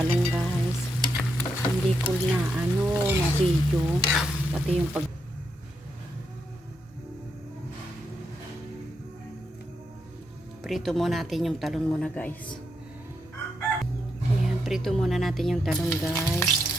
talong guys. Hindi ko na na video pati yung prito muna natin yung talong muna guys. Ayan, prito muna natin yung talong guys.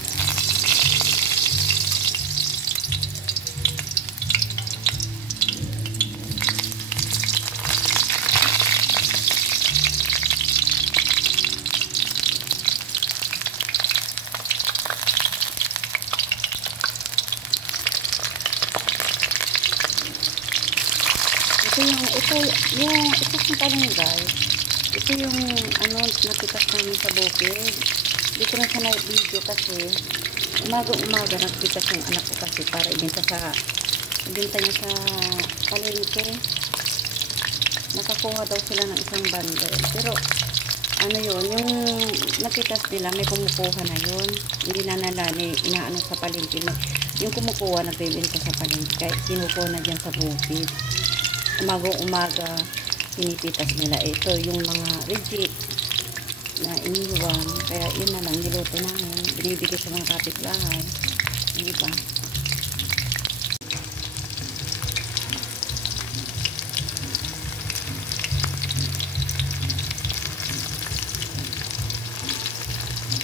Ito yung talong guys. Ito yung natikas namin sa bukid. Hindi ko na siya na-video kasi umaga nagtikas yung anak ko kasi para ibenta niya sa palengke. Nakakuha daw sila ng isang bundle. Pero yun, yung natikas nila may kumukuha na yun. Hindi na nalani, inaano sa palengke. Yung kumukuha nagbibenta sa palengke. Kaya sinukuha na dyan sa bukid. Umaga pinipitas nila. Ito yung mga reject na iniwan, kaya yun na lang niluto namin, binibigay sa mga kapitbahay, hindi ba?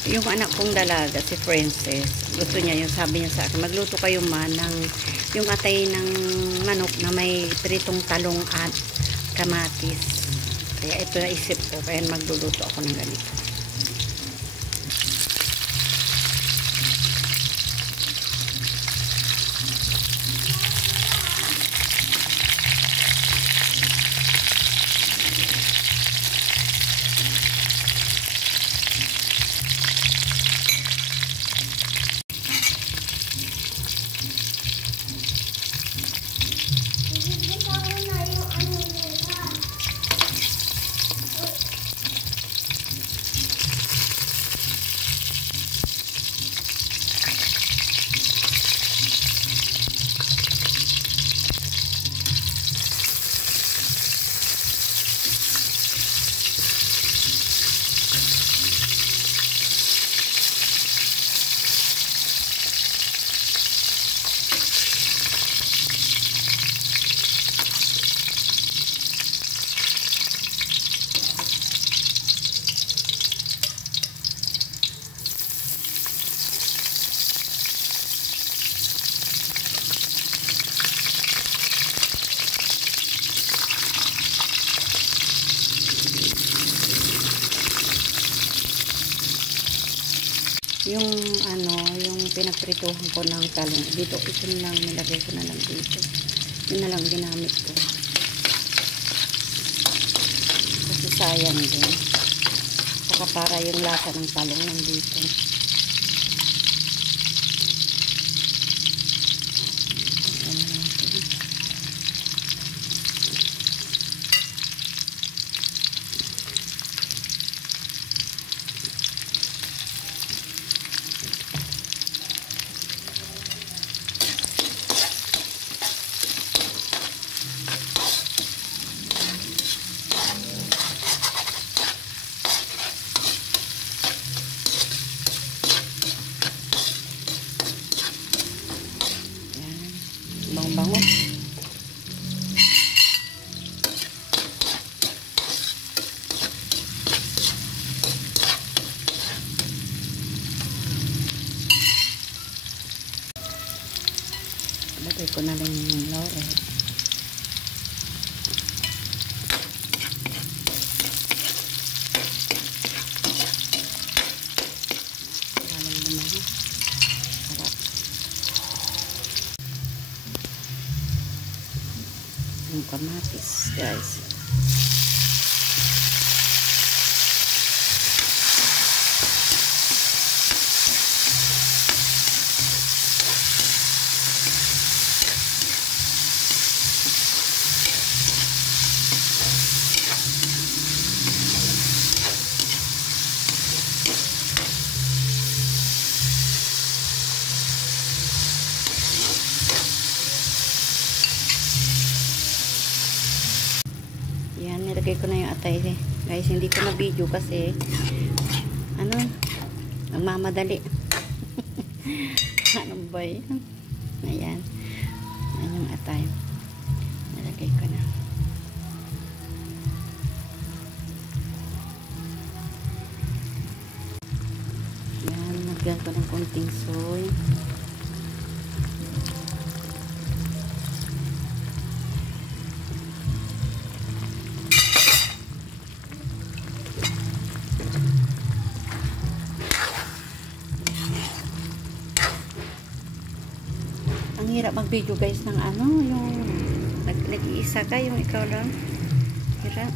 Yung anak kong dalaga, si Princess, gusto niya yung sabi niya sa akin, magluto kayo man ng yung atay ng manok na may pritong talong at kamatis. Kaya ito na isip ko, kaya magluluto ako ng ganito. Yung pinagprituhan ko ng talong dito, ito lang nilagay ko na lang dito, yun na lang ginamit ko kasi sayang din, saka para yung lasa ng talong nandito. Bango-bango. Lagay ko na lang yung laurel. Yung kamatis guys. Yan, nilagay ko na yung atay guys. Hindi ko na video kasi Nagmamadali. Ano ba yan? Ayan. Ayan yung atay. Nalagay ko na. Ayan. Nagyan ko ng konting soy. Ang hirap mag-video guys ng ano, yung nag-iisa ka, yung ikaw lang. Hirap.